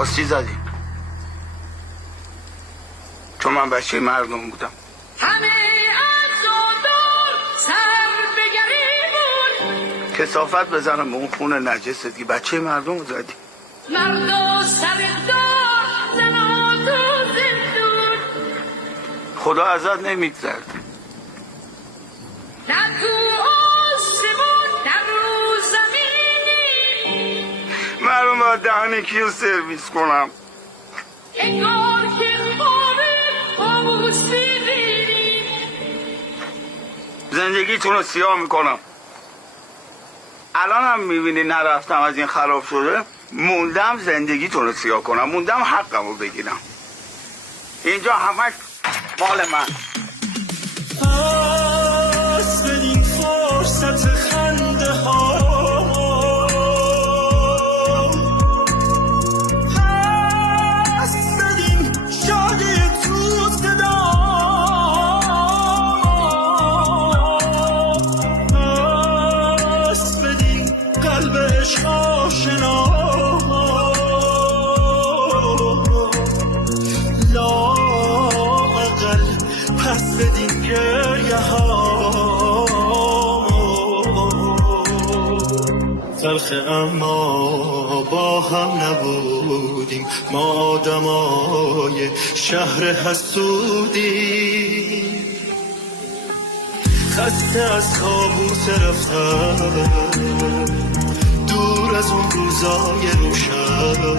باز چی زدی؟ چون من بچه مردم بودم. همه عزادار سر به گریبون، کثافت بزنم به اون خون نجست که بچه مردم زدی. مردا سر دار زنا تو زندون، خدا ازت نمیگذرد. نه تو آسمون نه رو زمینی، من باید دهن کیو سرویس کنم؟ انگار که خواب کابوس می‌بینی. زندگیتون رو سیاه میکنم. الان هم میبینی نرفتم از این خراب شده، موندم زندگیتون رو سیاه کنم، موندم حقم رو بگیرم. اینجا همش مال من. پس بدین فرصت خنده ها، پس بدین شادی تو صدا، پس بدین قلب عشق آشنا، لااقل پس بدین گریه ها. تلخ اما با هم نبودیم ما آدمای شهر حسودی، خسته از کابوس رفتن دور از اون روزای روشن،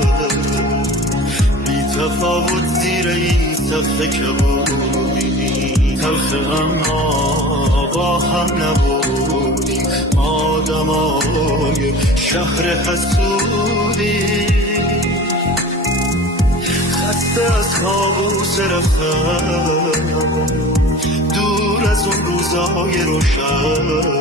بی تفاوت زیر این سقف کبودی. تلخ اما با هم نبودیم آدمای شهر حسودی، خسته از کابوس رفتن دور از اون روزای روشن،